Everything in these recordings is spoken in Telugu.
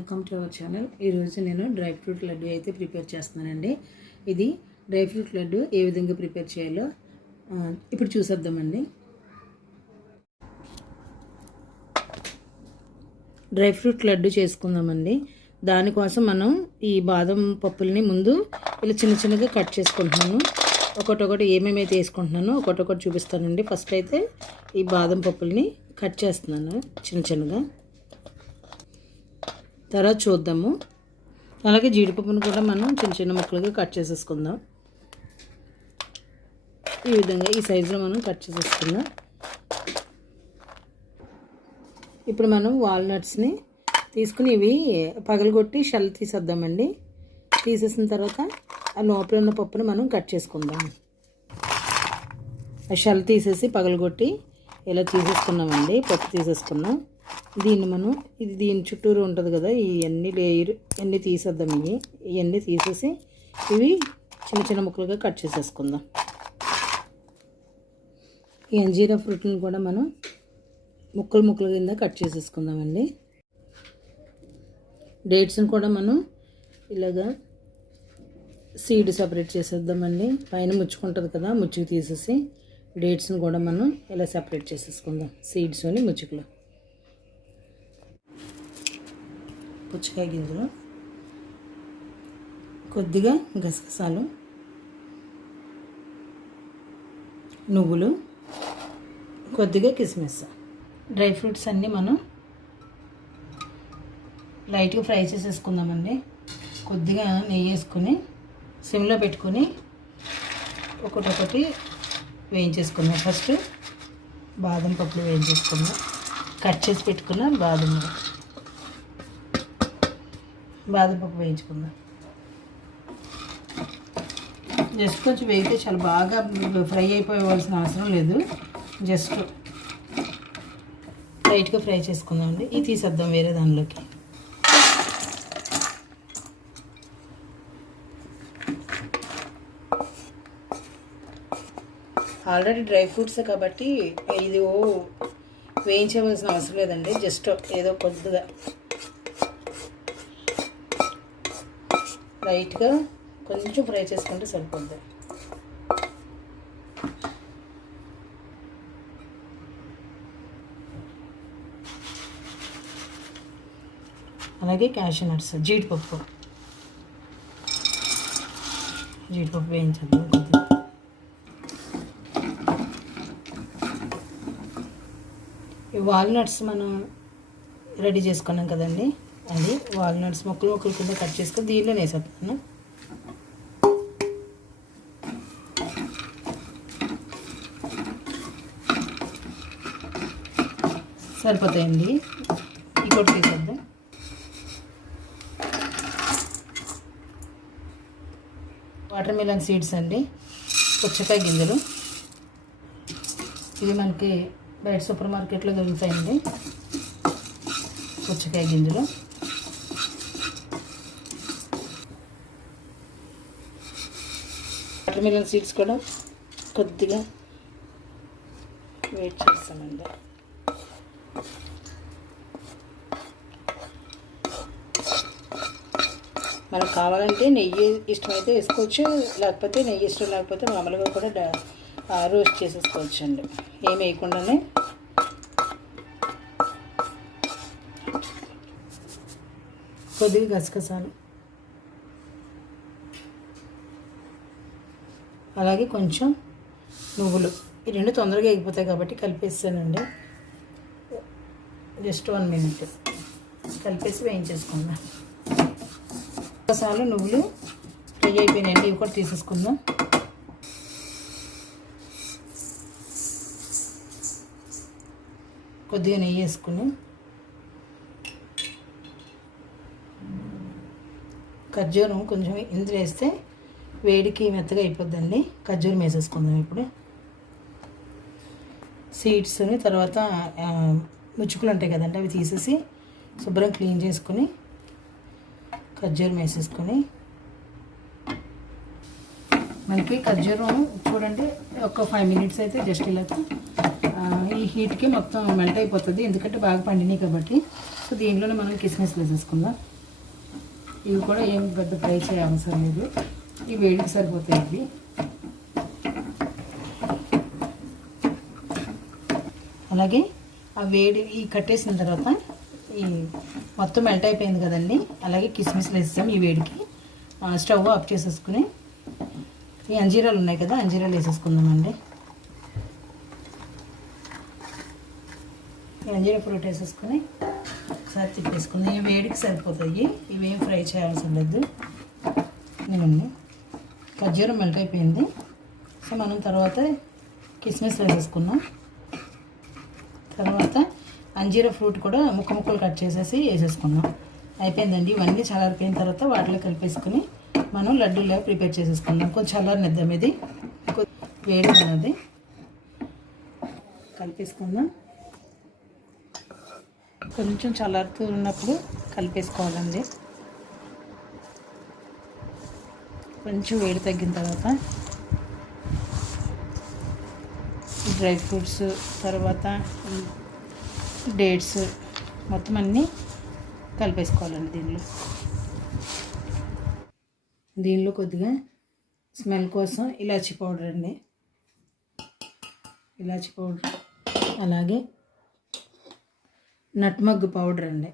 Welcome to our channel. ఈరోజు నేను డ్రై ఫ్రూట్ లడ్డు అయితే ప్రిపేర్ చేస్తున్నానండి. ఇది డ్రై ఫ్రూట్ లడ్డు ఏ విధంగా ప్రిపేర్ చేయాలో ఇప్పుడు చూసేద్దామండి. డ్రై ఫ్రూట్ లడ్డు చేసుకుందామండి. దానికోసం మనం ఈ బాదం పప్పుల్ని ముందు ఇలా చిన్న చిన్నగా కట్ చేసుకుంటున్నాను. ఒకటొకటి ఏమేమైతే వేసుకుంటున్నానో ఒకటొకటి చూపిస్తానండి. ఫస్ట్ అయితే ఈ బాదం పప్పుల్ని కట్ చేస్తున్నాను చిన్న చిన్నగా. తర్వాత చూద్దాము. అలాగే జీడిపప్పును కూడా మనం చిన్న చిన్న ముక్కలుగా కట్ చేసేసుకుందాం. ఈ విధంగా ఈ సైజులో మనం కట్ చేసేసుకుందాం. ఇప్పుడు మనం వాల్నట్స్ని తీసుకుని ఇవి పగలగొట్టి షెల్ తీసేద్దామండి. తీసేసిన తర్వాత ఆ లోపల ఉన్న పప్పును మనం కట్ చేసుకుందాం. ఆ షెల్ తీసేసి పగలగొట్టి ఇలా తీసేసుకున్నామండి. పప్పు తీసేసుకున్నాం. దీన్ని మనం దీని చుట్టూరు ఉంటుంది కదా, ఇవన్నీ లేయర్ అన్నీ తీసేద్దాం. ఇవన్నీ తీసేసి ఇవి చిన్న చిన్న ముక్కలుగా కట్ చేసేసుకుందాం. ఈ అంజీరా ఫ్రూట్ని కూడా మనం ముక్కలు కింద కట్ చేసేసుకుందామండి. డేట్స్ని కూడా మనం ఇలాగా సీడ్ సపరేట్ చేసేద్దామండి. పైన ముచ్చుకుంటుంది కదా, ముచ్చుకు తీసేసి డేట్స్ని కూడా మనం ఇలా సపరేట్ చేసేసుకుందాం. సీడ్స్ అని ముచ్చుకులు. పుచ్చకాయ గింజలు, కొద్దిగా గసగసాలు, నువ్వులు, కొద్దిగా కిస్మిస్. డ్రై ఫ్రూట్స్ అన్నీ మనం లైట్గా ఫ్రై చేసేసుకుందామండి. కొద్దిగా నెయ్యి వేసుకొని సిమ్లో పెట్టుకొని ఒకటొకటి వేయించేసుకుందాం. ఫస్ట్ బాదం పప్పులు వేయించేసుకుందాం. కట్ చేసి పెట్టుకున్న బాదం పప్పు వేయించుకుందాం. జస్ట్ కొంచెం వేగితే చాలా బాగా ఫ్రై అయిపోవాల్సిన అవసరం లేదు. జస్ట్ లైట్గా ఫ్రై చేసుకుందామండి. ఇది తీసేద్దాం వేరే దానిలోకి. ఆల్రెడీ డ్రై ఫ్రూట్స్ కాబట్టి ఇది వేయించవలసిన అవసరం లేదండి. జస్ట్ ఏదో కొద్దిగా లైట్గా కొంచెం ఫ్రై చేసుకుంటే సరిపోద్ది. అలాగే క్యాషూ నట్స్, జీడిపప్పు వేయించేద్దాం. ఈ వాల్నట్స్ మనం రెడీ చేసుకున్నాం కదండి, అది వాల్నట్స్ ముక్కలు కింద కట్ చేసుకొని దీనిలో వేసేస్తాను. సరిపోతాయండి. ఇంకోటి తీసేద్దాం. వాటర్ మిలన్ సీడ్స్ అండి, పుచ్చకాయ గింజలు. ఇవి మనకి బయట సూపర్ మార్కెట్లో దొరుకుతాయండి. పుచ్చకాయ గింజలు, వాటర్ మిలన్ సీడ్స్ కూడా కొద్దిగా వెయిట్ చేస్తామండి. మనకు కావాలంటే నెయ్యి ఇష్టమైతే వేసుకోవచ్చు, లేకపోతే నెయ్యి ఇష్టం లేకపోతే మామూలుగా కూడా రోస్ట్ చేసేసుకోవచ్చు అండి. ఏమి వేయకుండానే. కొద్దిగా గసగసాలు, అలాగే కొంచెం నువ్వులు. ఈ రెండు తొందరగా ఎగిపోతాయి కాబట్టి కలిపేస్తానండి. జస్ట్ 1 minute కలిపేసి వేయించేసుకుందాం. గసగసాలు, నువ్వులు ఫ్రై అయిపోయినాయండి. ఇవి కూడా తీసేసుకుందాం. కొద్దిగా నెయ్యి వేసుకుని ఖర్జూరం కొంచెం ఇందులో వేస్తే వేడికి మెత్తగా అయిపోద్దండి. ఖర్జూరం వేసేసుకుందాం. ఇప్పుడు సీడ్స్ని తర్వాత ముచ్చుకులు ఉంటాయి కదండి, అవి తీసేసి శుభ్రం క్లీన్ చేసుకుని ఖర్జూరం వేసేసుకొని, మనకి ఖర్జూరం చూడండి ఒక 5 minutes అయితే జస్ట్ ఇలా ఈ హీట్కి మొత్తం మెల్ట్ అయిపోతుంది, ఎందుకంటే బాగా పండినాయి కాబట్టి. సో దీంట్లోనే మనం కిస్మిస్ వేసేసుకుందాం. ఇవి కూడా ఏం పెద్ద ఫ్రై చేయ అవసరం లేదు, ఈ వేడికి సరిపోతాయి ఇవి. అలాగే ఆ వేడి ఈ కట్టేసిన తర్వాత ఈ మొత్తం మెల్ట్ అయిపోయింది కదండి. అలాగే కిస్మిస్లు వేస్తాం ఈ వేడికి. స్టవ్ ఆఫ్ చేసేసుకుని ఈ అంజీరాలు ఉన్నాయి కదా, అంజీరాలు వేసేసుకుందామండి. ఈ అంజీరా ఫ్రూట్ వేసేసుకుని ఒకసారి తిప్పేసుకుందాం. ఈ వేడికి సరిపోతాయి, ఇవేం ఫ్రై చేయాల్సిన లేదు. నేనండి ఖర్జూరం మెల్ట్ అయిపోయింది. సో మనం తర్వాత కిస్మిస్ వేసేసుకున్నాం. తర్వాత అంజీరా ఫ్రూట్ కూడా ముక్కలు కట్ చేసేసి వేసేసుకున్నాం. అయిపోయిందండి. ఇవన్నీ చల్లారిపోయిన తర్వాత వాటిలో కలిపేసుకుని మనం లడ్డూలా ప్రిపేర్ చేసేసుకుందాం. కొంచెం చల్లారనిద్దాం, ఇది వేడి అన్నది కలిపేసుకుందాం. కొంచెం చల్లారుతూ ఉన్నప్పుడు కలిపేసుకోవాలండి. కొంచెం వేడి తగ్గిన తర్వాత డ్రై ఫ్రూట్స్, తర్వాత డేట్స్ మొత్తం అన్నీ కలిపేసుకోవాలండి. దీనిలో కొద్దిగా స్మెల్ కోసం ఇలాచీ పౌడర్ అండి, ఇలాచీ పౌడర్. అలాగే నట్మగ్ పౌడర్ అండి,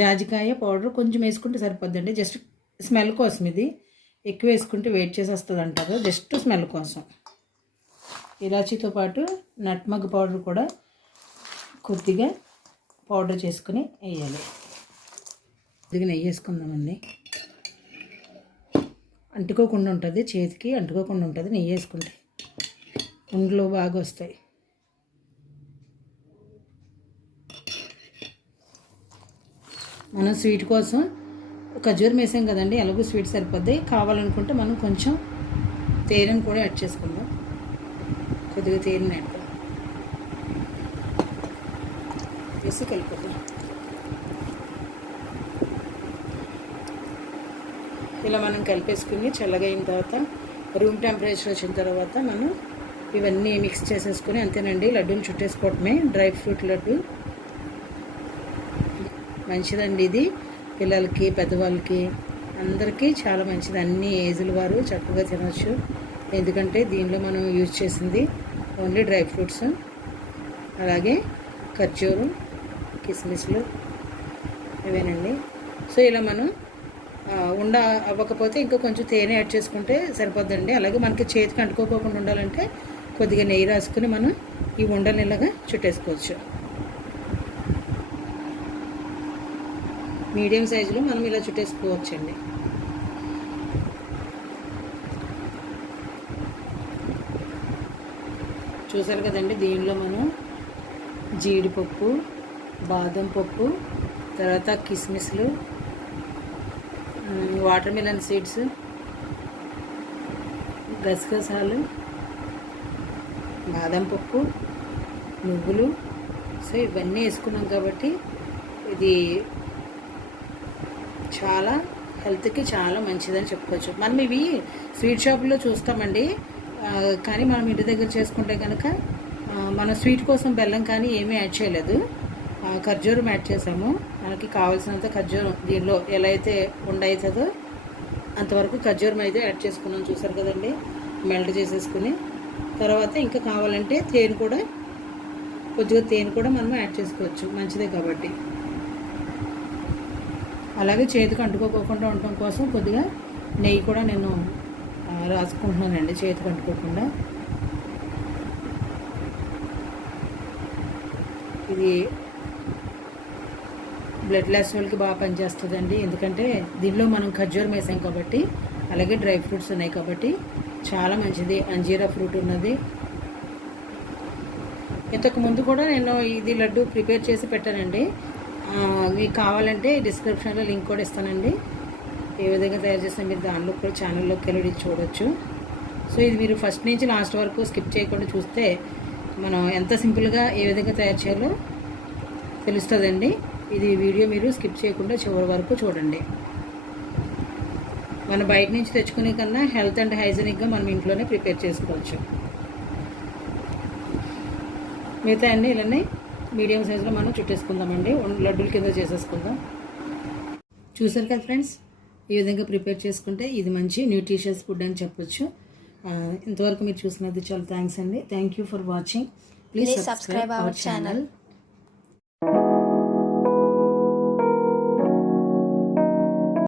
జాజికాయ పౌడర్ కొంచెం వేసుకుంటే సరిపోద్దండి. జస్ట్ స్మెల్ కోసం, ఇది ఎక్కువ వేసుకుంటే వెయిట్ చేసి వస్తుంది అంటారు, జస్ట్ స్మెల్ కోసం. ఇలాచీతో పాటు నట్మగ్ పౌడర్ కూడా కొద్దిగా పౌడర్ చేసుకుని వేయాలి. కొద్దిగా నెయ్యి వేసుకుందామండి. అంటుకోకుండా ఉంటుంది, చేతికి అంటుకోకుండా ఉంటుంది నెయ్యి వేసుకుంటే. ఉండలు బాగా వస్తాయి. మనం స్వీట్ కోసం ఖర్జూరం వేసాం కదండి, ఎలాగో స్వీట్ సరిపోద్ది. కావాలనుకుంటే మనం కొంచెం తేనెను కూడా యాడ్ చేసుకుందాం. కొద్దిగా తేనె యాడ్ వేసి కలుపుతాం. ఇలా మనం కలిపేసుకుని చల్లగా అయిన తర్వాత, రూమ్ టెంపరేచర్ వచ్చిన తర్వాత మనం ఇవన్నీ మిక్స్ చేసేసుకుని అంతేనండి, లడ్డూలు చుట్టేసుకోవటమే. డ్రై ఫ్రూట్ లడ్డు మంచిదండి. ఇది పిల్లలకి, పెద్దవాళ్ళకి, అందరికీ చాలా మంచిది. అన్ని ఏజ్ల వారు చక్కగా తినచ్చు. ఎందుకంటే దీనిలో మనం యూజ్ చేసింది ఓన్లీ డ్రై ఫ్రూట్స్, అలాగే ఖర్జూరం, కిస్మిస్లు ఇవేనండి. సో ఇలా మనం ఉండ అవ్వకపోతే ఇంకా కొంచెం తేనె యాడ్ చేసుకుంటే సరిపోద్దండి. అలాగే మనకి చేతికి అంటుకోకుండా ఉండాలంటే కొద్దిగా నెయ్యి రాసుకుని మనం ఈ ఉండలు ఇలాగా చుట్టేసుకోవచ్చు. మీడియం సైజులో మనం ఇలా చుట్టేసుకోవచ్చండి. చూసారు కదండి, దీనిలో మనం జీడిపప్పు, బాదం పప్పు, తర్వాత కిస్మిస్లు, వాటర్ మిలన్ సీడ్స్, గసగసాలు, బాదం పప్పు, నువ్వులు, సో ఇవన్నీ వేసుకున్నాం కాబట్టి ఇది చాలా హెల్త్కి చాలా మంచిదని చెప్పుకోవచ్చు. మనం ఇవి స్వీట్ షాపులో చూస్తామండి, కానీ మనం ఇంటి దగ్గర చేసుకుంటే కనుక మనం స్వీట్ కోసం బెల్లం కానీ ఏమీ యాడ్ చేయలేదు, ఖర్జూరం యాడ్ చేసాము. మనకి కావాల్సినంత ఖర్జూరం దీనిలో ఎలా అయితే ఉండవుతుందో అంతవరకు ఖర్జూరం అయితే యాడ్ చేసుకున్నాం. చూసారు కదండి, మెల్ట్ చేసేసుకుని తర్వాత ఇంకా కావాలంటే తేనె కూడా, కొద్దిగా తేనె కూడా మనం యాడ్ చేసుకోవచ్చు, మంచిదే కాబట్టి. అలాగే చేతికి అంటుకోకుండా ఉండటం కోసం కొద్దిగా నెయ్యి కూడా నేను రాసుకుంటున్నానండి, చేతికి అంటుకోకుండా. ఇది బ్లడ్ లెస్ వాళ్ళకి బాగా పనిచేస్తుందండి, ఎందుకంటే దీనిలో మనం ఖర్జూరం వేసాం కాబట్టి, అలాగే డ్రై ఫ్రూట్స్ ఉన్నాయి కాబట్టి చాలా మంచిది. అంజీరా ఫ్రూట్ ఉన్నది. ఇంతకుముందు కూడా నేను ఇది లడ్డు ప్రిపేర్ చేసి పెట్టానండి, మీకు కావాలంటే డిస్క్రిప్షన్లో లింక్ కూడా ఇస్తానండి. ఏ విధంగా తయారు చేస్తే మీరు దానిలో కూడా ఛానల్లోకి వెళ్ళి చూడవచ్చు. సో ఇది మీరు ఫస్ట్ నుంచి లాస్ట్ వరకు స్కిప్ చేయకుండా చూస్తే మనం ఎంత సింపుల్గా ఏ విధంగా తయారు చేయాలో తెలుస్తుందండి. ఇది వీడియో మీరు స్కిప్ చేయకుండా చివరి వరకు చూడండి. మన బయట నుంచి తెచ్చుకునే కన్నా హెల్త్ అండ్ హైజీనిక్గా మనం ఇంట్లోనే ప్రిపేర్ చేసుకోవచ్చు. మిగతా అన్నీ ఇలానే మీడియం సైజులో మనం చుట్టేసుకుందామండి, లడ్డూల కింద చేసేసుకుందాం. చూసారు కదా ఫ్రెండ్స్, ఈ విధంగా ప్రిపేర్ చేసుకుంటే ఇది మంచి న్యూట్రిషియస్ ఫుడ్ అని చెప్పొచ్చు. ఇంతవరకు మీరు చూసినది చాలా థ్యాంక్స్ అండి. Thank you for watching. Please subscribe our channel.